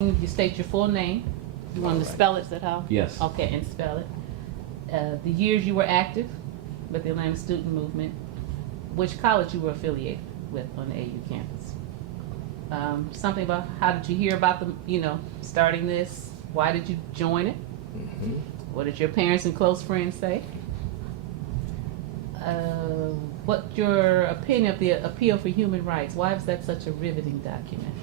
You state your full name. You want to spell it, is that how? Yes. Okay, and spell it. The years you were active with the Atlanta Student Movement, which college you were affiliated with on the AU campus. Something about how did you hear about starting this? Why did you join it? Mm-hmm. What did your parents and close friends say? What's your opinion of the appeal for human rights? Why was that such a riveting document?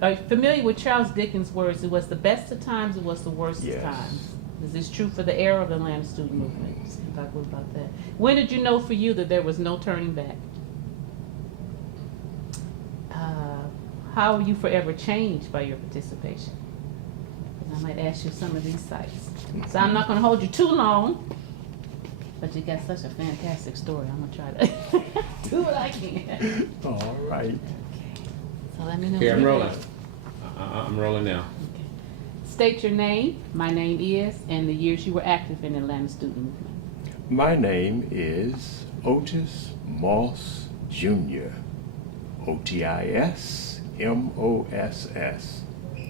Are you familiar with Charles Dickens' words? It was the best of times, it was the worst Yes. of times. Is this true for the era of the Atlanta Student Movement? Talk a little about that. When did you know for you that there was no turning back? How were you forever changed by your participation? And I might ask you some of these sites. So I'm not going to hold you too long, but you got such a fantastic story. I'm going to try to do what I can. All right. So let me know. Here, when I'm you're rolling. ready. I'm rolling now. Okay. State your name, my name is, and the years you were active in the Atlanta Student Movement. My name is Otis Moss Jr. OTISMOSS,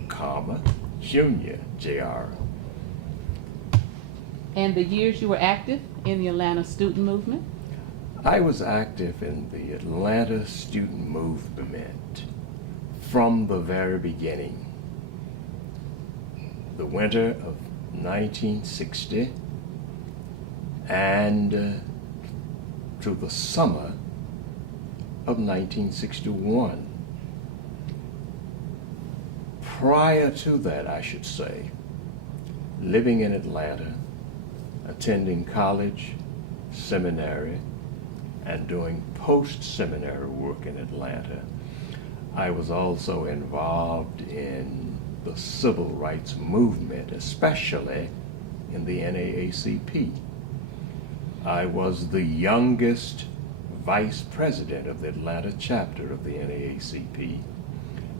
comma, Jr. JR. And the years you were active in the Atlanta Student Movement. I was active in the Atlanta student movement from the very beginning. The winter of 1960 and through the summer of 1961. Prior to that, I should say, living in Atlanta, attending college, seminary, and doing post-seminary work in Atlanta, I was also involved in the civil rights movement, especially in the NAACP. I was the youngest vice president of the Atlanta chapter of the NAACP,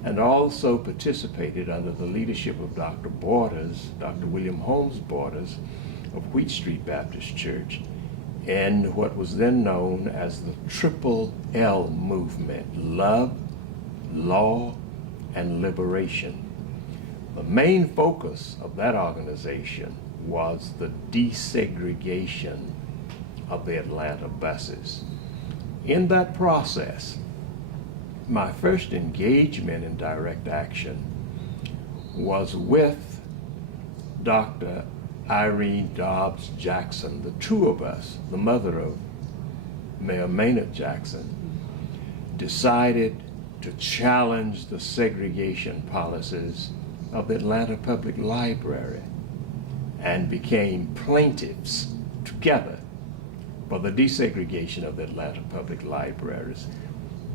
and also participated under the leadership of Dr. Borders, Dr. William Holmes Borders of Wheat Street Baptist Church, in what was then known as the Triple L movement: love, law, and liberation. The main focus of that organization was the desegregation of the Atlanta buses. In that process, my first engagement in direct action was with Dr. Irene Dobbs Jackson. The two of us, the mother of Mayor Maynard Jackson, decided to challenge the segregation policies of the Atlanta Public Library and became plaintiffs together for the desegregation of the Atlanta Public Libraries.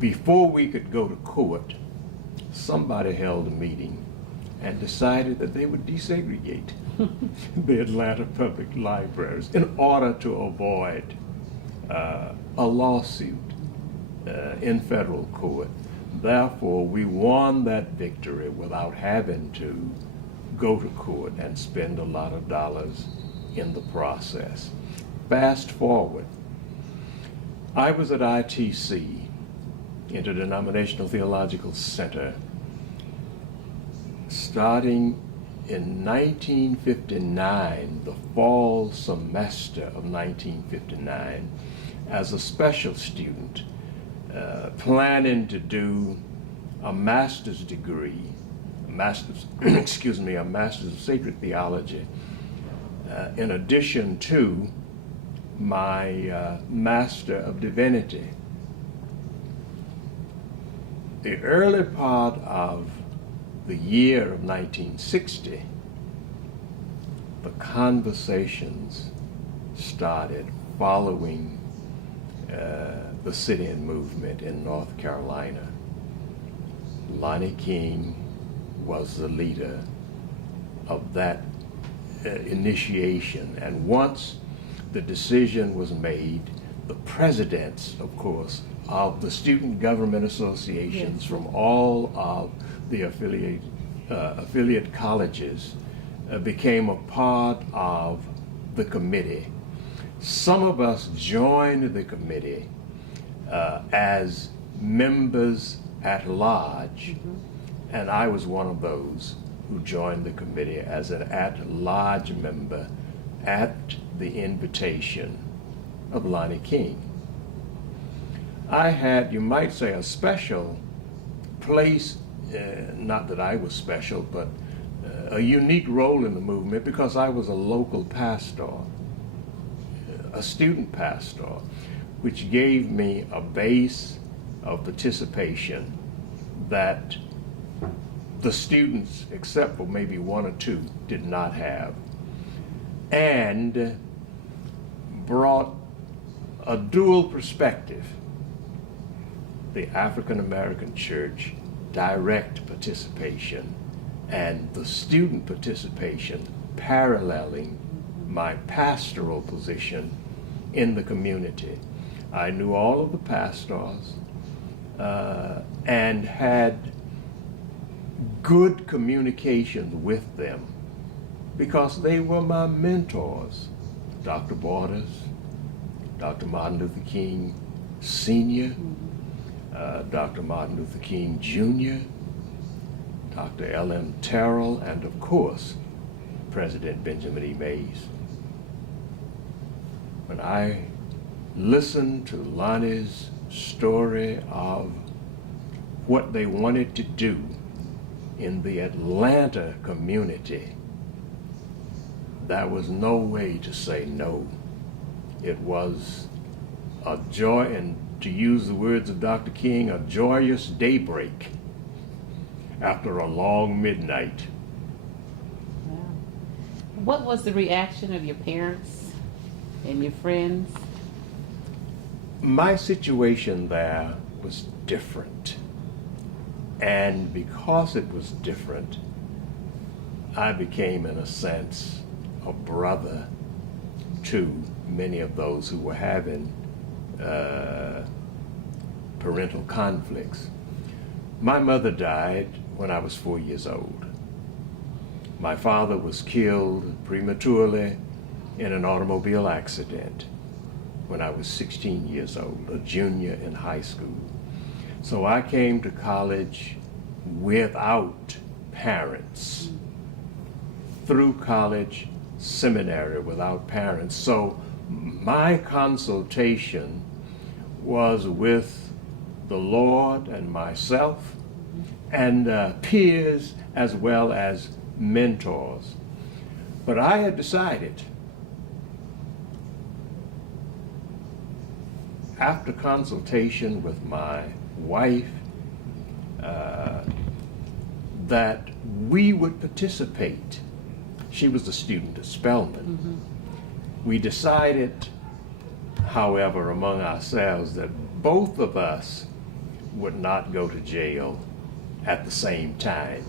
Before we could go to court, somebody held a meeting and decided that they would desegregate the Atlanta Public Libraries in order to avoid a lawsuit in federal court. Therefore, we won that victory without having to go to court and spend a lot of dollars in the process. Fast forward, I was at ITC, Interdenominational Theological Center, starting in 1959, the fall semester of 1959, as a special student, planning to do a master's degree, a master's of sacred theology, in addition to my Master of Divinity. The early part of the year of 1960, the conversations started following the sit-in movement in North Carolina. Lonnie King was the leader of that initiation, and once the decision was made, the presidents, of course, of the student government associations, yes, from all of the affiliate colleges became a part of the committee. Some of us joined the committee as members at large, And I was one of those who joined the committee as an at-large member at the invitation of Lonnie King. I had, you might say, a special place, not that I was special, but a unique role in the movement because I was a local pastor, a student pastor, which gave me a base of participation that the students, except for maybe one or two, did not have, and brought a dual perspective: the African American church direct participation and the student participation paralleling my pastoral position in the community. I knew all of the pastors and had good communication with them because they were my mentors. Dr. Borders, Dr. Martin Luther King Sr., Dr. Martin Luther King Jr., Dr. L.M. Terrell, and of course, President Benjamin E. Mays. When I listened to Lonnie's story of what they wanted to do in the Atlanta community, there was no way to say no. It was a joy, and to use the words of Dr. King, a joyous daybreak after a long midnight. Wow. What was the reaction of your parents and your friends? My situation there was different. And because it was different, I became, in a sense, a brother to many of those who were having parental conflicts. My mother died when I was 4 years old. My father was killed prematurely in an automobile accident when I was 16 years old, a junior in high school. So I came to college without parents, through college, seminary without parents. So my consultation was with the Lord and myself and peers as well as mentors. But I had decided, after consultation with my wife, that we would participate. She was a student at Spelman. We decided, however, among ourselves that both of us would not go to jail at the same time.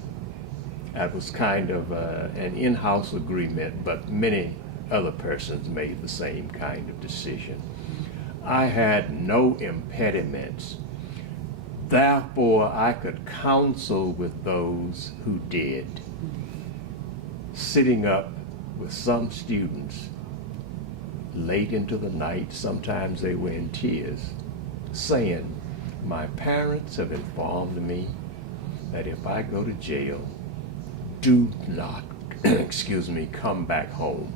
That was kind of an in-house agreement, but many other persons made the same kind of decision. I had no impediments. Therefore, I could counsel with those who did. Sitting up with some students late into the night, sometimes they were in tears, saying, "My parents have informed me that if I go to jail, do not, excuse me, come back home.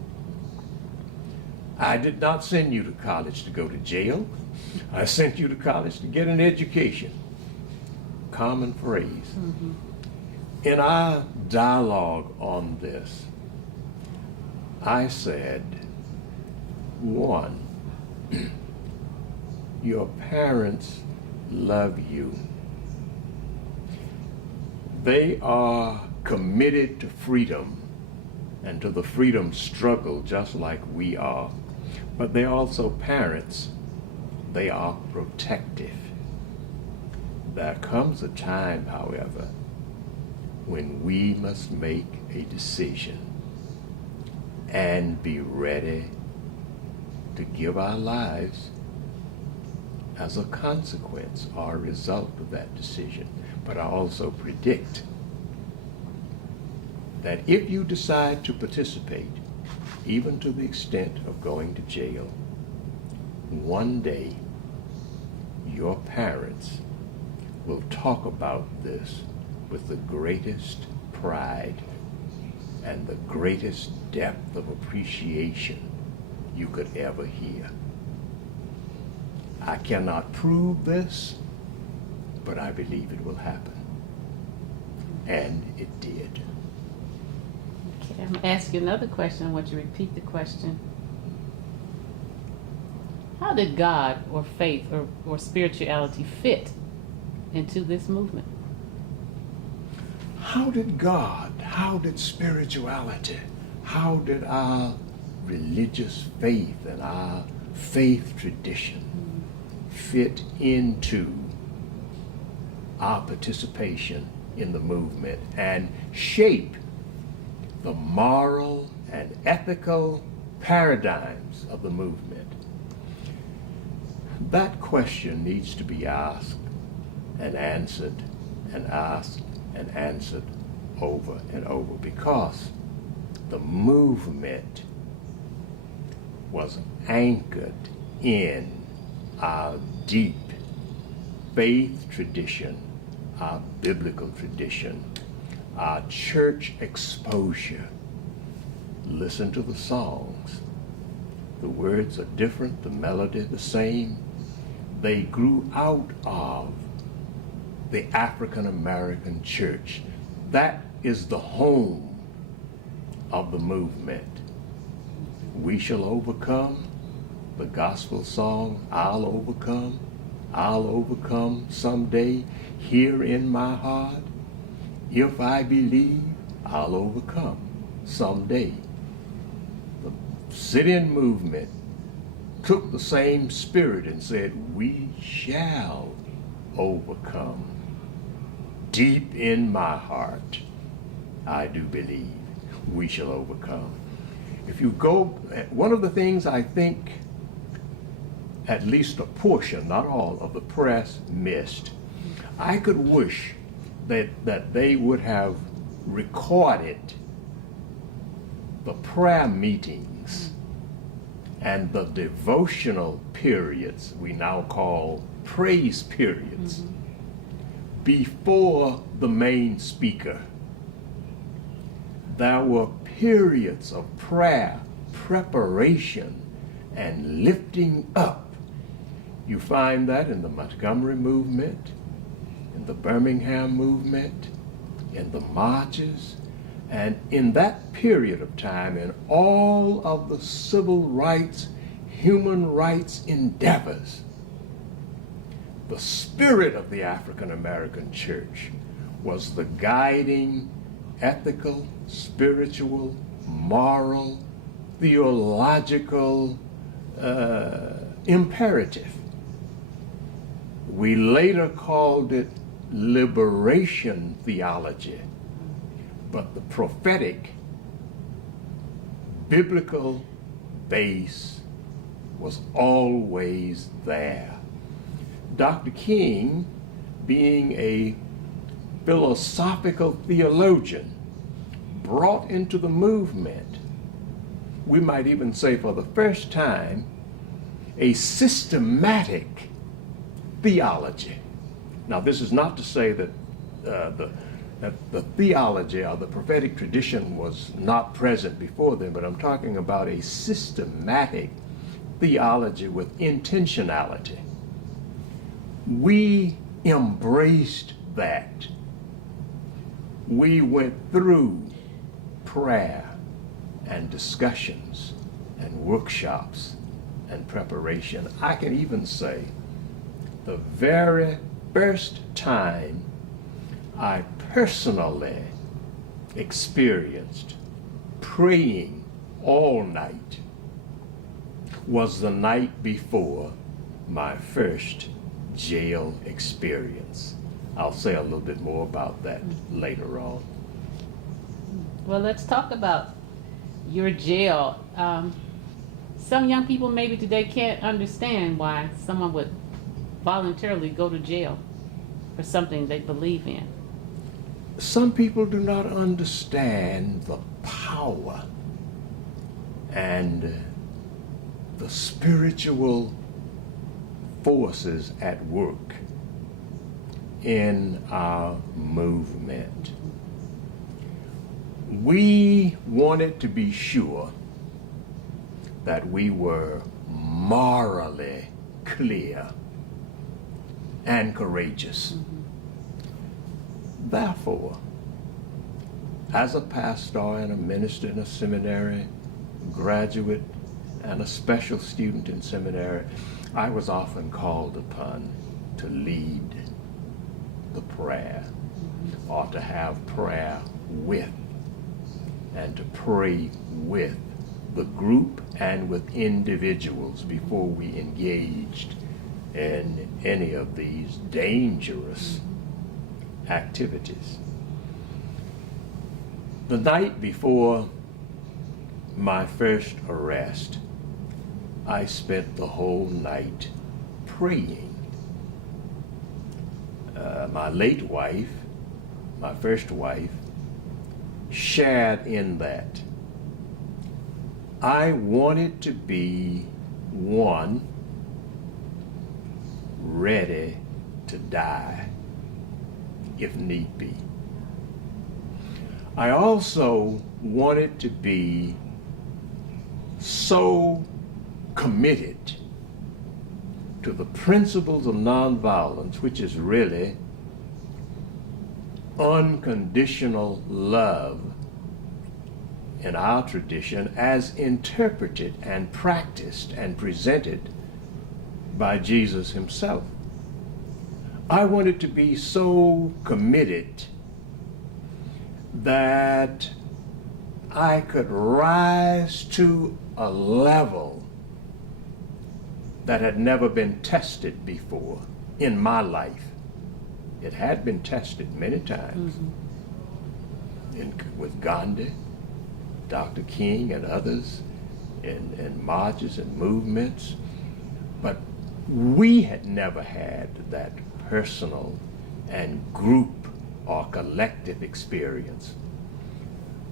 I did not send you to college to go to jail. I sent you to college to get an education." Common phrase. In our dialogue on this, I said, one, your parents love you. They are committed to freedom and to the freedom struggle just like we are. But they're also parents. They are protective. There comes a time, however, when we must make a decision and be ready to give our lives as a consequence or a result of that decision. But I also predict that if you decide to participate, even to the extent of going to jail, one day your parents will talk about this with the greatest pride and the greatest depth of appreciation you could ever hear. I cannot prove this, but I believe it will happen. And it did. Okay, I'm gonna ask you another question. I want you to repeat the question. How did God or faith or spirituality fit into this movement? How did God, how did spirituality, how did our religious faith and our faith tradition fit into our participation in the movement and shape the moral and ethical paradigms of the movement? That question needs to be asked and answered and asked and answered over and over, because the movement was anchored in our deep faith tradition, our biblical tradition, our church exposure. Listen to the songs. The words are different, the melody the same. They grew out of the African American church. That is the home of the movement. We shall overcome, the gospel song, I'll overcome someday, here in my heart. If I believe, I'll overcome someday. The sit-in movement took the same spirit and said, we shall overcome. Deep in my heart, I do believe we shall overcome. If you go, one of the things I think at least a portion, not all, of the press missed, I could wish that they would have recorded the prayer meetings and the devotional periods we now call praise periods before the main speaker. There were periods of prayer, preparation, and lifting up. You find that in the Montgomery movement, in the Birmingham movement, in the marches, and in that period of time, in all of the civil rights, human rights endeavors, the spirit of the African American church was the guiding, ethical, spiritual, moral, theological imperative. We later called it liberation theology, but the prophetic biblical base was always there. Dr. King, being a philosophical theologian, brought into the movement, we might even say for the first time, a systematic theology. Now, this is not to say that the theology or the prophetic tradition was not present before them, but I'm talking about a systematic theology with intentionality. We embraced that. We went through prayer and discussions and workshops and preparation. I can even say the very first time I personally experienced praying all night was the night before my first jail experience. I'll say a little bit more about that later on. Well, let's talk about your jail. Some young people maybe today can't understand why someone would voluntarily go to jail for something they believe in. Some people do not understand the power and the spiritual forces at work in our movement. We wanted to be sure that we were morally clear and courageous. Therefore, as a pastor and a minister in a seminary, graduate, and a special student in seminary, I was often called upon to lead the prayer, or to have prayer with, and to pray with the group and with individuals before we engaged in any of these dangerous activities. The night before my first arrest, I spent the whole night praying. My late wife, my first wife, shared in that. I wanted to be one ready to die if need be. I also wanted to be so committed to the principles of nonviolence, which is really unconditional love in our tradition as interpreted and practiced and presented by Jesus himself. I wanted to be so committed that I could rise to a level that had never been tested before in my life. It had been tested many times with Gandhi, Dr. King, and others in marches and movements, but we had never had that personal and group or collective experience.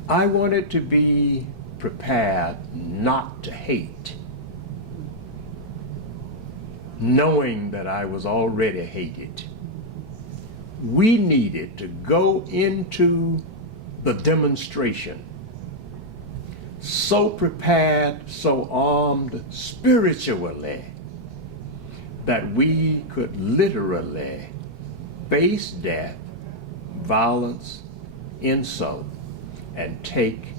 I wanted to be prepared not to hate, knowing that I was already hated. We needed to go into the demonstration so prepared, so armed spiritually, that we could literally face death, violence, insult, and take